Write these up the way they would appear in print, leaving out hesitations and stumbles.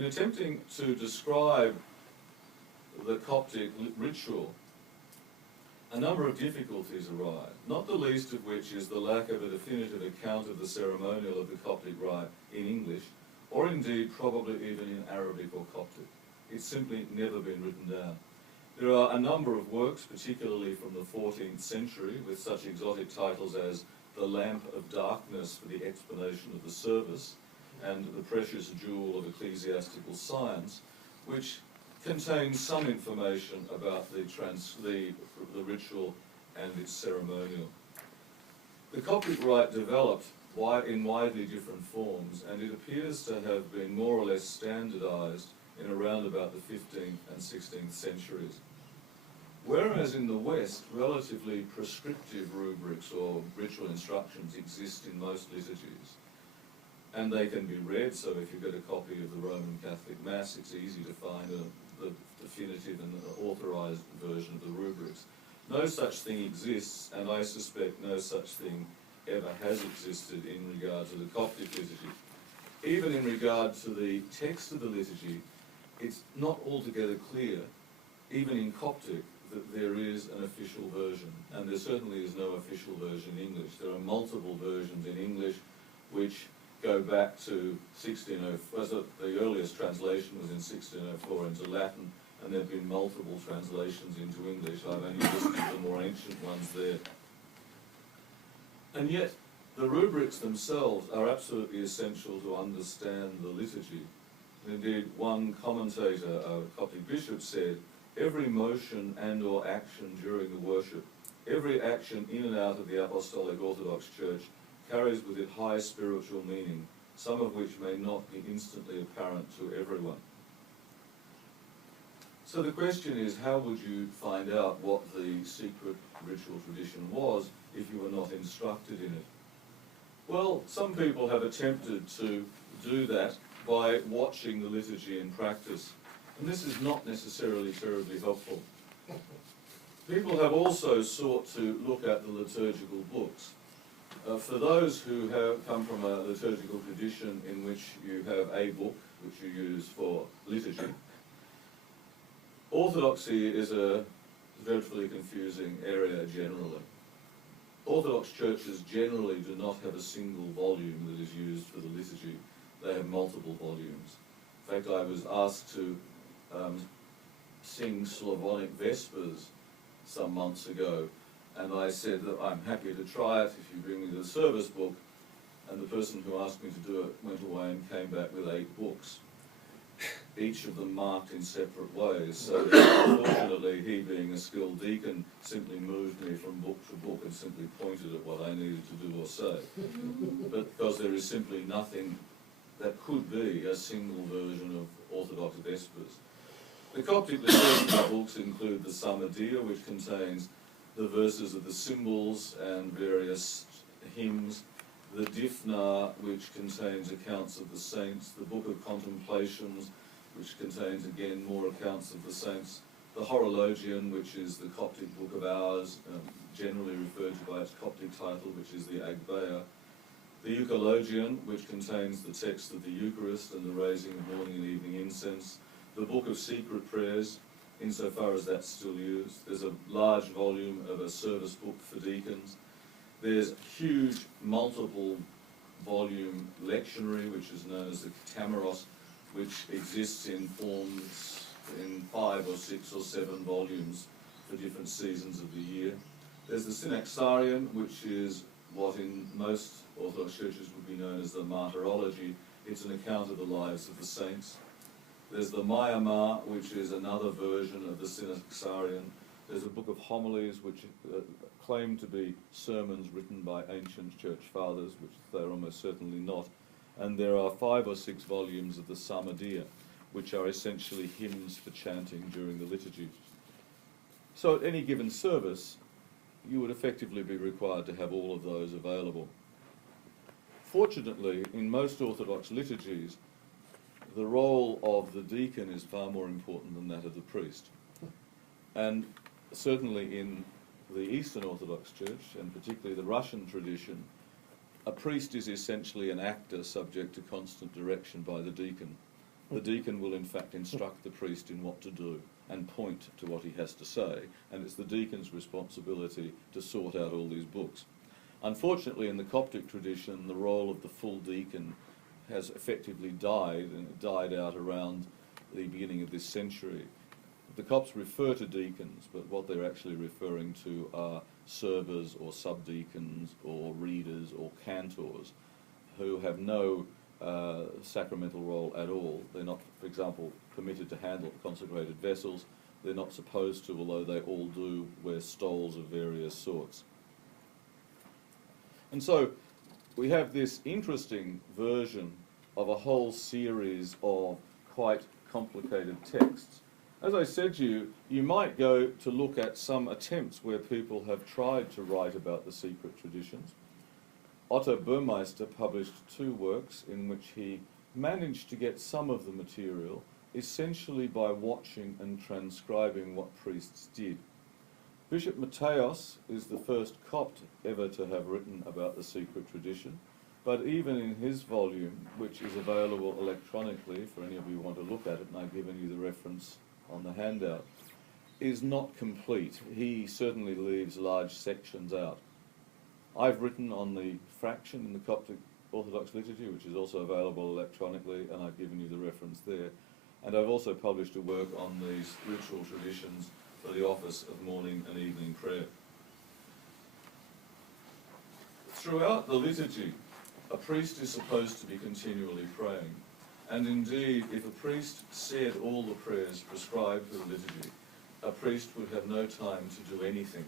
In attempting to describe the Coptic ritual, a number of difficulties arise, not the least of which is the lack of a definitive account of the ceremonial of the Coptic rite in English, or indeed probably even in Arabic or Coptic. It's simply never been written down. There are a number of works, particularly from the 14th century, with such exotic titles as The Lamp of Darkness for the Explanation of the Service, and The Precious Jewel of Ecclesiastical Science, which contains some information about the ritual and its ceremonial. The Coptic rite developed in widely different forms, and it appears to have been more or less standardized in around about the 15th and 16th centuries. Whereas in the West, relatively prescriptive rubrics or ritual instructions exist in most liturgies, and they can be read, so if you get a copy of the Roman Catholic Mass, it's easy to find the definitive and authorized version of the rubrics. No such thing exists, and I suspect no such thing ever has existed in regard to the Coptic liturgy. Even in regard to the text of the liturgy, it's not altogether clear, even in Coptic, that there is an official version, and there certainly is no official version in English. There are multiple versions in English which go back to 1604. The earliest translation was in 1604 into Latin, and there have been multiple translations into English. I've only listed the more ancient ones there. And yet, the rubrics themselves are absolutely essential to understand the liturgy. Indeed, one commentator, a Coptic bishop, said, "Every motion and or action during the worship, every action in and out of the Apostolic Orthodox Church carries with it high spiritual meaning, some of which may not be instantly apparent to everyone." So the question is, how would you find out what the secret ritual tradition was if you were not instructed in it? Well, some people have attempted to do that by watching the liturgy in practice, and this is not necessarily terribly helpful. People have also sought to look at the liturgical books. For those who have come from a liturgical tradition in which you have a book which you use for liturgy, orthodoxy is a dreadfully confusing area generally. Orthodox churches generally do not have a single volume that is used for the liturgy. They have multiple volumes. In fact, I was asked to sing Slavonic Vespers some months ago, and I said that I'm happy to try it if you bring me the service book, and the person who asked me to do it went away and came back with 8 books, each of them marked in separate ways. So unfortunately, he being a skilled deacon simply moved me from book to book and simply pointed at what I needed to do or say. But because there is simply nothing that could be a single version of Orthodox Vespers. The Coptic liturgical books include the Psalmodiya, which contains the verses of the symbols and various hymns, the Difna, which contains accounts of the saints, the Book of Contemplations, which contains again more accounts of the saints, the Horologion, which is the Coptic Book of Hours, generally referred to by its Coptic title, which is the Agbeya, the Euchologion, which contains the text of the Eucharist and the raising of morning and evening incense, the Book of Secret Prayers, insofar as that's still used. There's a large volume of a service book for deacons. There's a huge multiple volume lectionary, which is known as the Tamaros, which exists in forms in 5 or 6 or 7 volumes for different seasons of the year. There's the Synaxarion, which is what in most Orthodox churches would be known as the Martyrology. It's an account of the lives of the saints. There's the Mayama, which is another version of the Synaxarion. There's a book of homilies, which claim to be sermons written by ancient church fathers, which they're almost certainly not. And there are 5 or 6 volumes of the Psalmodiya, which are essentially hymns for chanting during the liturgy. So at any given service, you would effectively be required to have all of those available. Fortunately, in most Orthodox liturgies, the role of the deacon is far more important than that of the priest. And certainly in the Eastern Orthodox Church, and particularly the Russian tradition, a priest is essentially an actor subject to constant direction by the deacon. the deacon will in fact instruct the priest in what to do and point to what he has to say, and it's the deacon's responsibility to sort out all these books. Unfortunately, in the Coptic tradition, the role of the full deacon has effectively died, and it died out around the beginning of this century. The Copts refer to deacons, but what they're actually referring to are servers or subdeacons or readers or cantors who have no sacramental role at all. They're not, for example, permitted to handle consecrated vessels. They're not supposed to, although they all do wear stoles of various sorts. And so we have this interesting version of a whole series of quite complicated texts. As I said to you, you might go to look at some attempts where people have tried to write about the secret traditions. Otto Burmeister published 2 works in which he managed to get some of the material essentially by watching and transcribing what priests did. Bishop Matthäus is the first Copt ever to have written about the secret tradition, but even in his volume, which is available electronically for any of you who want to look at it, and I've given you the reference on the handout, is not complete. He certainly leaves large sections out. I've written on the fraction in the Coptic Orthodox Liturgy, which is also available electronically, and I've given you the reference there. And I've also published a work on the spiritual traditions for the office of morning and evening prayer. Throughout the liturgy, a priest is supposed to be continually praying. And indeed, if a priest said all the prayers prescribed for the liturgy, a priest would have no time to do anything.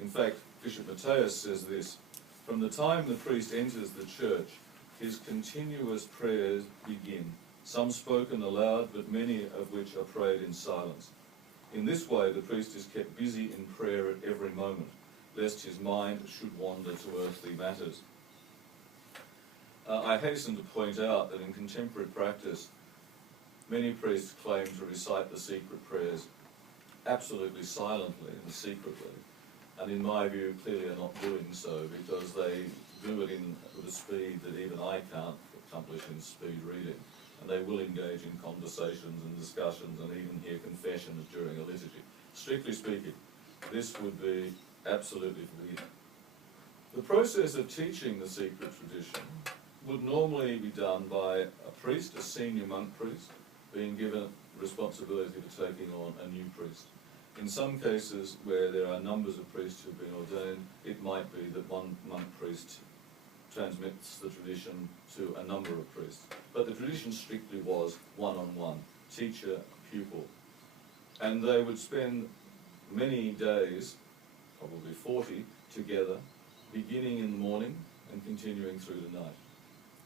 In fact, Bishop Matthäus says this: from the time the priest enters the church, his continuous prayers begin, some spoken aloud, but many of which are prayed in silence. In this way, the priest is kept busy in prayer at every moment, lest his mind should wander to earthly matters. I hasten to point out that in contemporary practice, many priests claim to recite the secret prayers absolutely silently and secretly, and in my view clearly are not doing so, because they do it with a speed that even I can't accomplish in speed reading, and they will engage in conversations and discussions and even hear confessions during a liturgy. Strictly speaking, this would be absolutely forbidden. The process of teaching the secret tradition would normally be done by a priest, a senior monk priest, being given responsibility for taking on a new priest. In some cases where there are numbers of priests who have been ordained, it might be that one monk priest transmits the tradition to a number of priests. But the tradition strictly was one-on-one, teacher, pupil. And they would spend many days, probably 40, together, beginning in the morning and continuing through the night.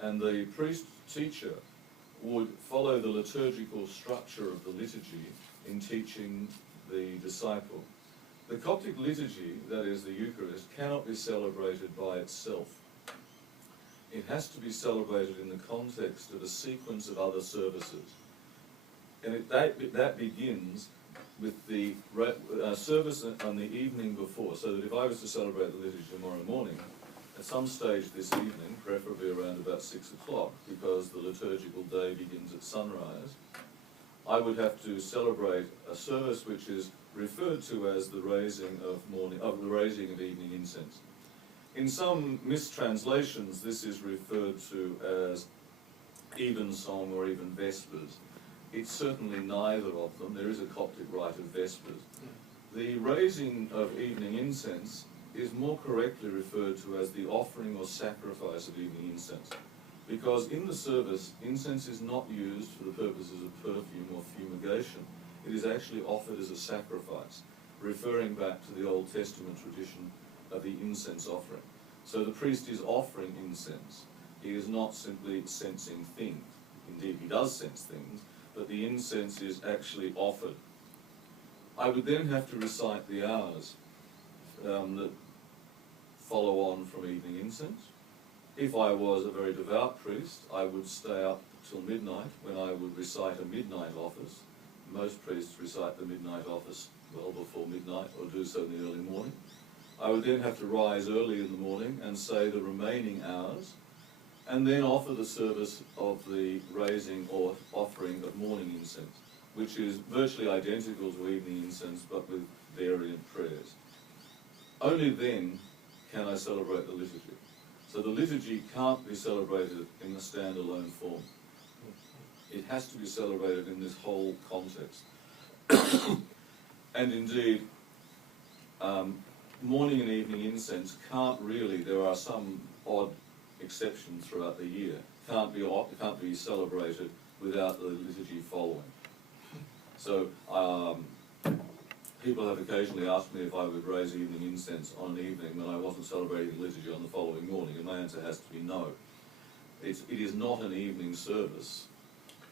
And the priest-teacher would follow the liturgical structure of the liturgy in teaching the disciple. The Coptic liturgy, that is the Eucharist, cannot be celebrated by itself. It has to be celebrated in the context of a sequence of other services. And that begins with the service on the evening before, so that if I was to celebrate the liturgy tomorrow morning, at some stage this evening, preferably around about 6 o'clock, because the liturgical day begins at sunrise, I would have to celebrate a service which is referred to as the raising of evening incense. In some mistranslations, this is referred to as evensong or even vespers. It's certainly neither of them. There is a Coptic rite of vespers. The raising of evening incense is more correctly referred to as the offering or sacrifice of evening incense, because in the service, incense is not used for the purposes of perfume or fumigation. It is actually offered as a sacrifice, referring back to the Old Testament tradition of the incense offering. So the priest is offering incense. He is not simply sensing things. Indeed, he does sense things, but the incense is actually offered. I would then have to recite the hours that follow on from evening incense. If I was a very devout priest, I would stay up till midnight, when I would recite a midnight office. Most priests recite the midnight office well before midnight, or do so in the early morning. I would then have to rise early in the morning and say the remaining hours, and then offer the service of the raising or offering of morning incense, which is virtually identical to evening incense but with variant prayers. Only then can I celebrate the liturgy. So the liturgy can't be celebrated in a standalone form. It has to be celebrated in this whole context. And indeed, morning and evening incense can't really, there are some odd exceptions throughout the year, can't be celebrated without the liturgy following. So people have occasionally asked me if I would raise evening incense on an evening when I wasn't celebrating the liturgy on the following morning, and my answer has to be no. It is not an evening service,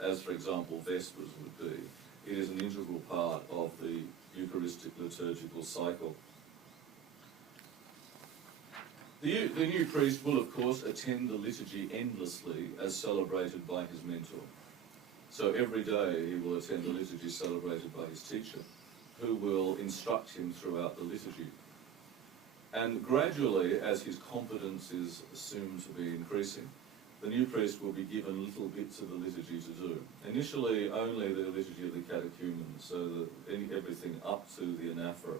as for example Vespers would be. It is an integral part of the Eucharistic liturgical cycle. The new priest will, of course, attend the liturgy endlessly as celebrated by his mentor. So every day he will attend the liturgy celebrated by his teacher, who will instruct him throughout the liturgy. And gradually, as his competence is assumed to be increasing, the new priest will be given little bits of the liturgy to do. Initially, only the liturgy of the catechumens, so that everything up to the anaphora.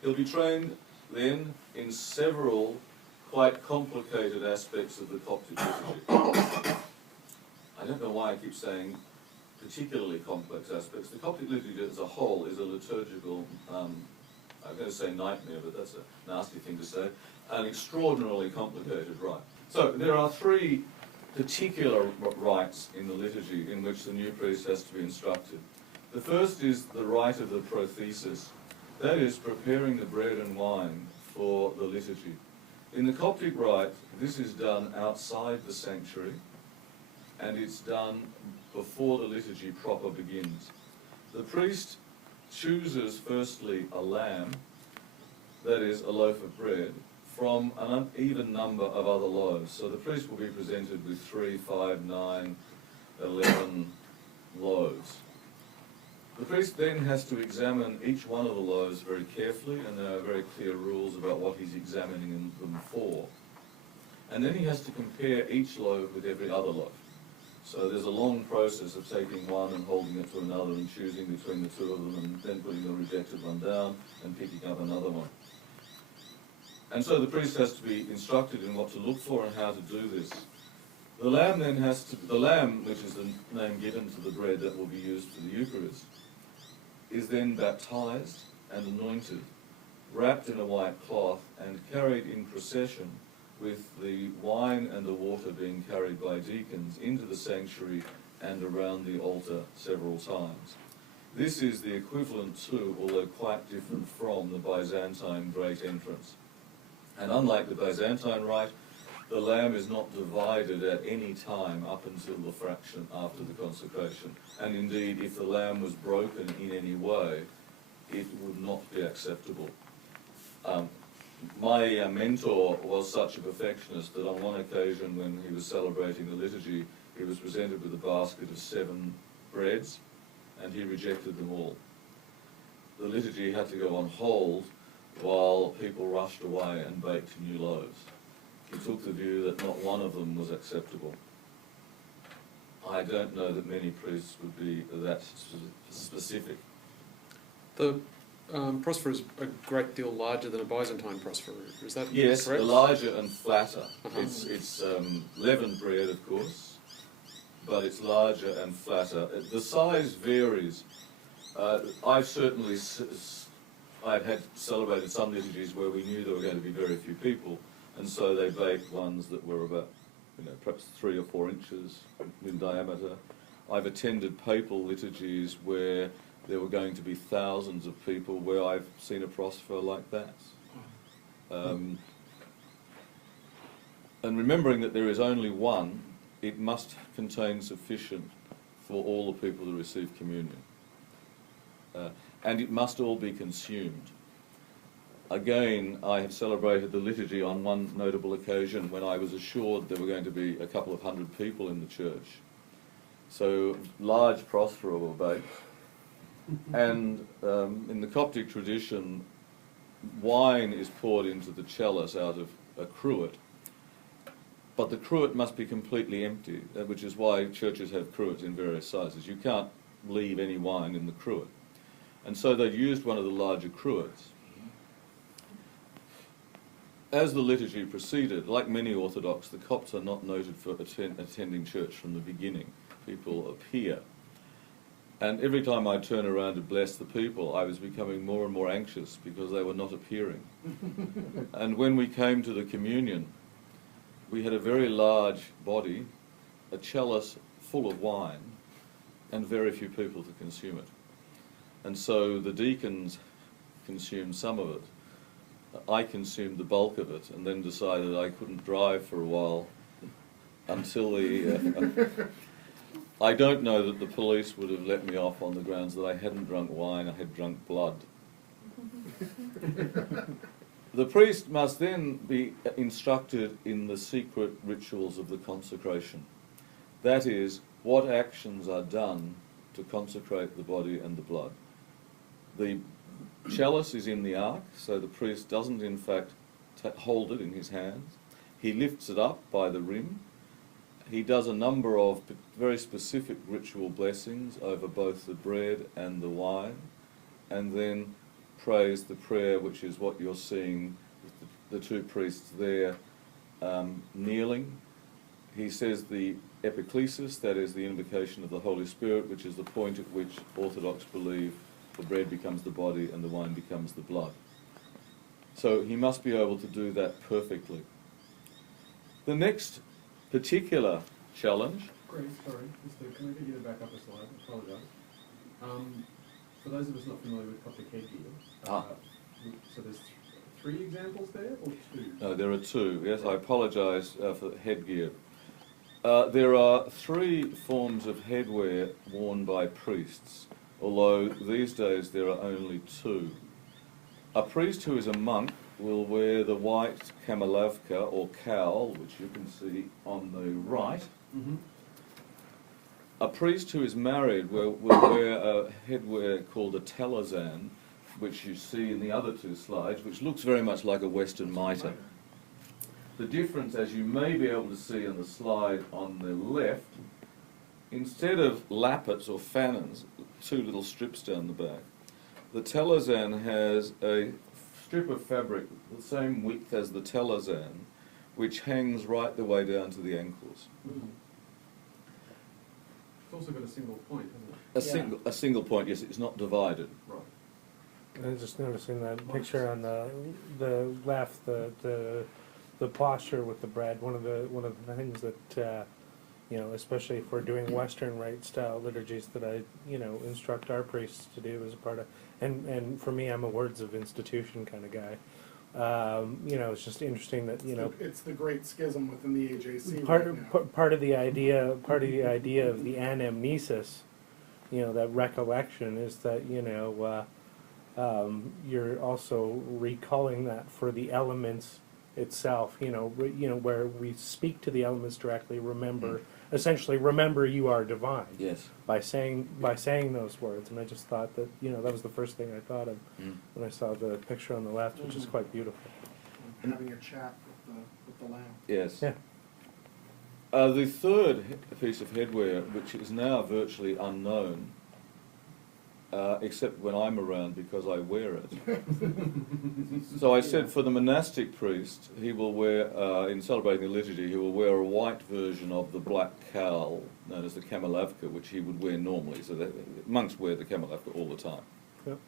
He'll be trained then in several quite complicated aspects of the Coptic liturgy. I don't know why I keep saying particularly complex aspects. The Coptic liturgy as a whole is a liturgical, I'm going to say nightmare, but that's a nasty thing to say, an extraordinarily complicated rite. So there are three particular rites in the liturgy in which the new priest has to be instructed. The first is the rite of the Prothesis. That is preparing the bread and wine for the liturgy. In the Coptic rite, this is done outside the sanctuary, and it's done before the liturgy proper begins. The priest chooses firstly a lamb, that is a loaf of bread, from an uneven number of other loaves. So the priest will be presented with 3, 5, 9, 11 loaves. The priest then has to examine each one of the loaves very carefully, and there are very clear rules about what he's examining them for. And then he has to compare each loaf with every other loaf. So there's a long process of taking one and holding it to another and choosing between the two of them and then putting the rejected one down and picking up another one. And so the priest has to be instructed in what to look for and how to do this. The lamb then the lamb, which is the name given to the bread that will be used for the Eucharist, is then baptized and anointed, wrapped in a white cloth and carried in procession with the wine and the water being carried by deacons into the sanctuary and around the altar several times. This is the equivalent to, although quite different from, the Byzantine Great Entrance. And unlike the Byzantine rite, the lamb is not divided at any time up until the fraction after the consecration. And indeed, if the lamb was broken in any way, it would not be acceptable. My mentor was such a perfectionist that on one occasion when he was celebrating the liturgy, he was presented with a basket of 7 breads, and he rejected them all. The liturgy had to go on hold while people rushed away and baked new loaves. He took the view that not one of them was acceptable. I don't know that many priests would be that specific. The prosper is a great deal larger than a Byzantine prosper. Is that yes, correct? Larger and flatter. It's leavened bread, of course, but it's larger and flatter. The size varies. I've had celebrated some liturgies where we knew there were going to be very few people, and so they baked ones that were about, perhaps 3 or 4 inches in diameter. I've attended papal liturgies where there were going to be thousands of people, where I've seen a prosper like that. And remembering that there is only one, it must contain sufficient for all the people to receive communion. And it must all be consumed. Again, I have celebrated the liturgy on one notable occasion when I was assured there were going to be a couple of hundred people in the church. So large prosphora were baked. And in the Coptic tradition, wine is poured into the chalice out of a cruet. but the cruet must be completely empty, which is why churches have cruets in various sizes. You can't leave any wine in the cruet. And so they used one of the larger cruets. As the liturgy proceeded, like many Orthodox, the Copts are not noted for attending church from the beginning. People appear. And every time I turn around to bless the people, I was becoming more and more anxious because they were not appearing. And when we came to the communion, we had a very large body, a chalice full of wine, and very few people to consume it. And so the deacons consumed some of it. I consumed the bulk of it, and then decided I couldn't drive for a while until the... I don't know that the police would have let me off on the grounds that I hadn't drunk wine, I had drunk blood. The priest must then be instructed in the secret rituals of the consecration. That is, what actions are done to consecrate the body and the blood. The chalice is in the ark, so the priest doesn't in fact hold it in his hands. He lifts it up by the rim. He does a number of very specific ritual blessings over both the bread and the wine, and then prays the prayer, which is what you're seeing with the two priests there kneeling. He says the epiclesis, that is the invocation of the Holy Spirit, which is the point at which Orthodox believe the bread becomes the body and the wine becomes the blood. So he must be able to do that perfectly. The next particular challenge... Greg, sorry, can I get you to back up a slide? I apologise. For those of us not familiar with Coptic headgear, so there's 3 examples there, or 2? No, there are 2. Yes, I apologise for headgear. There are 3 forms of headwear worn by priests, although these days there are only 2. A priest who is a monk will wear the white kamilavka or cowl, which you can see on the right. Mm-hmm. A priest who is married will wear a headwear called a talazan, which you see in the other 2 slides, which looks very much like a Western mitre. The difference, as you may be able to see on the slide on the left, instead of lappets or fanons, 2 little strips down the back, the talazan has a strip of fabric the same width as the talazan, which hangs right the way down to the ankles. Mm-hmm. It's also got a single point, hasn't it? A single point, yes, it's not divided. Right. I was just noticing that picture on the left, the posture with the bread. One of the things that especially if we're doing Western Rite style liturgies, that I instruct our priests to do as a part of. And for me, I'm a words of institution kind of guy. It's just interesting that it's the great schism within the AJC. Part of the idea of the anamnesis, that recollection is that you're also recalling that for the elements itself. Where we speak to the elements directly. Essentially, remember you are divine. Yes. By saying those words, and I just thought that that was the first thing I thought of when I saw the picture on the left, which is quite beautiful. Having a chat with the lamb. Yes. Yeah. The third piece of headwear, which is now virtually unknown, except when I'm around because I wear it. So I said for the monastic priest, he will wear, in celebrating the liturgy, he will wear a white version of the black cowl, known as the kamilavka, which he would wear normally. So monks wear the kamilavka all the time. Yep.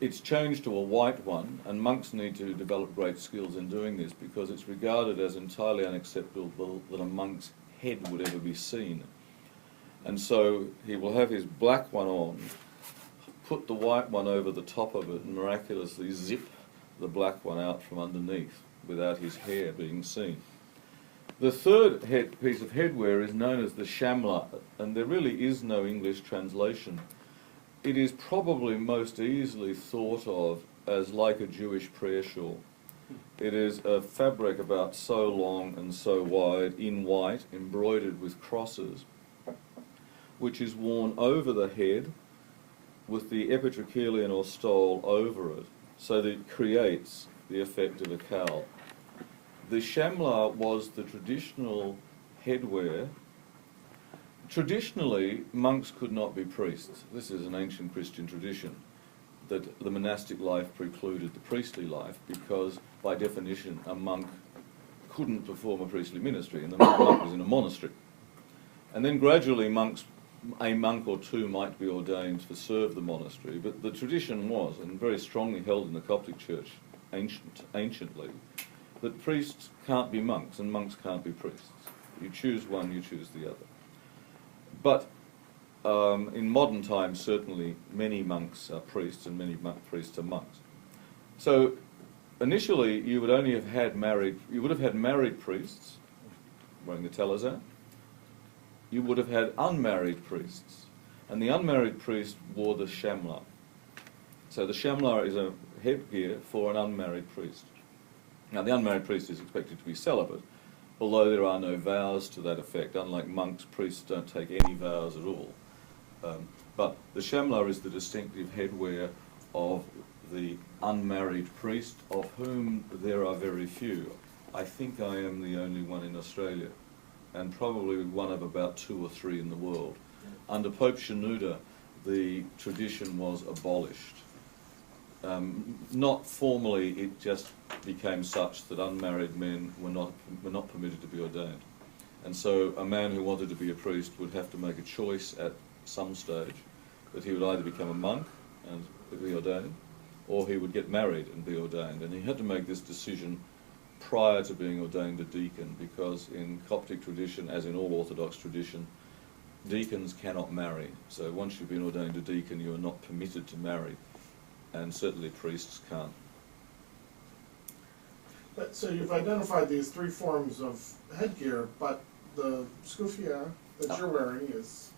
It's changed to a white one, and monks need to develop great skills in doing this because it's regarded as entirely unacceptable that a monk's head would ever be seen. And so he will have his black one on, put the white one over the top of it, and miraculously zip the black one out from underneath without his hair being seen. The third piece of headwear is known as the shamla, and there really is no English translation. It is probably most easily thought of as like a Jewish prayer shawl. It is a fabric about so long and so wide, in white, embroidered with crosses, which is worn over the head with the epitrachelion or stole over it, so that it creates the effect of a cowl. the shamlar was the traditional headwear. Traditionally, monks could not be priests. This is an ancient Christian tradition, that the monastic life precluded the priestly life because, by definition, a monk couldn't perform a priestly ministry, and the monk was in a monastery. And then gradually a monk or two might be ordained to serve the monastery, but the tradition was, and very strongly held in the Coptic Church anciently, that priests can't be monks and monks can't be priests. You choose one, you choose the other. But in modern times, certainly, many monks are priests and many priests are monks. So initially, you would have had married priests wearing the telazan. You would have had unmarried priests, and the unmarried priest wore the shamlar. So the shamlar is a headgear for an unmarried priest. Now, the unmarried priest is expected to be celibate, although there are no vows to that effect. Unlike monks, priests don't take any vows at all. But the shamlar is the distinctive headwear of the unmarried priest, of whom there are very few. I think I am the only one in Australia, and probably one of about 2 or 3 in the world. Under Pope Shenouda, the tradition was abolished. Not formally, it just became such that unmarried men were not permitted to be ordained. And so a man who wanted to be a priest would have to make a choice at some stage that he would either become a monk and be ordained, or he would get married and be ordained. And he had to make this decision prior to being ordained a deacon, because in Coptic tradition, as in all Orthodox tradition, deacons cannot marry. So once you've been ordained a deacon, you are not permitted to marry, and certainly priests can't. So you've identified these 3 forms of headgear, but the skufia that you're wearing is...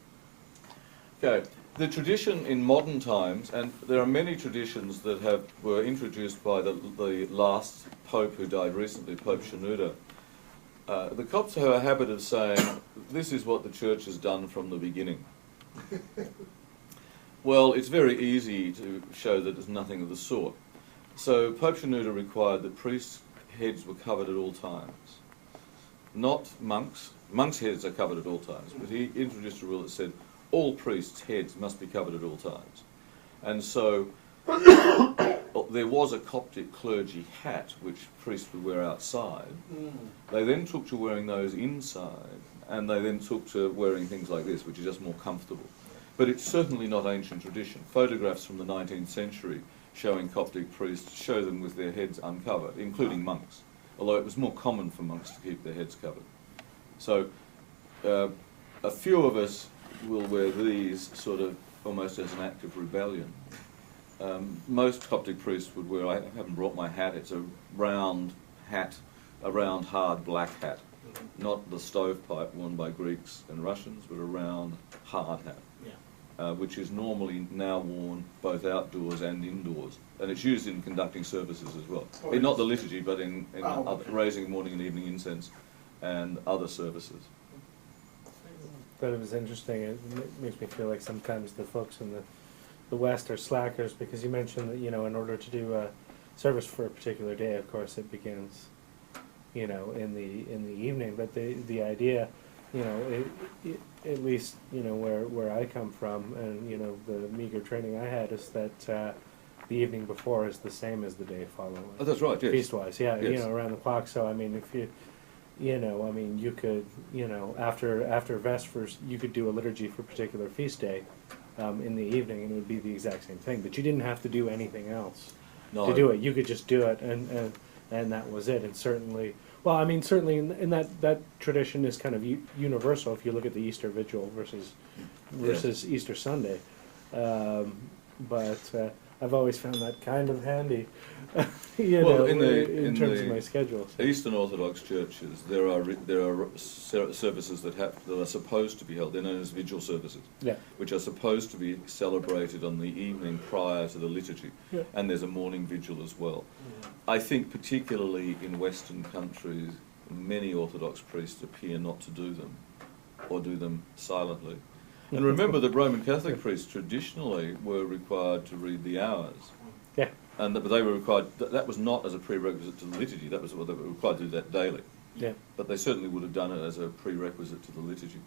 Okay, the tradition in modern times, and there are many traditions that were introduced by the last Pope who died recently, Pope Shenouda. The Copts have a habit of saying, this is what the Church has done from the beginning. Well, it's very easy to show that there's nothing of the sort. So Pope Shenouda required that priests' heads were covered at all times. Not monks. Monks' heads are covered at all times, but he introduced a rule that said all priests' heads must be covered at all times. And so there was a Coptic clergy hat which priests would wear outside. They then took to wearing those inside, and they then took to wearing things like this, which is just more comfortable. But it's certainly not ancient tradition. Photographs from the 19th century showing Coptic priests show them with their heads uncovered, including monks, although it was more common for monks to keep their heads covered. So a few of us will wear these sort of almost as an act of rebellion. Most Coptic priests would wear, I haven't brought my hat, it's a round hat, a round hard black hat, not the stovepipe worn by Greeks and Russians, but a round hard hat. Which is normally now worn both outdoors and indoors. And it's used in conducting services as well. Not the liturgy, but in raising morning and evening incense and other services. But it was interesting. It makes me feel like sometimes the folks in the West are slackers, because you mentioned that, in order to do a service for a particular day, of course, it begins, in the evening. But the idea, at least where I come from, and the meager training I had, is that the evening before is the same as the day following. Oh, that's right. Yes. Feast-wise, yeah, yes. Around the clock. So I mean, if you could, after Vespers, you could do a liturgy for a particular feast day in the evening, and it would be the exact same thing. But you didn't have to do anything else to do it. You could just do it, and that was it. And certainly. Well, I mean, certainly in that tradition is kind of universal if you look at the Easter Vigil versus Easter Sunday. But I've always found that kind of handy, in terms of my schedule. So. Eastern Orthodox churches, there are services that are supposed to be held. They're known as vigil services, which are supposed to be celebrated on the evening prior to the liturgy, and there's a morning vigil as well. I think particularly in Western countries, many Orthodox priests appear not to do them, or do them silently. And remember that Roman Catholic priests traditionally were required to read the hours, Yeah. But they were required, that was not as a prerequisite to the liturgy, that was what they were required to do that daily. Yeah. But they certainly would have done it as a prerequisite to the liturgy.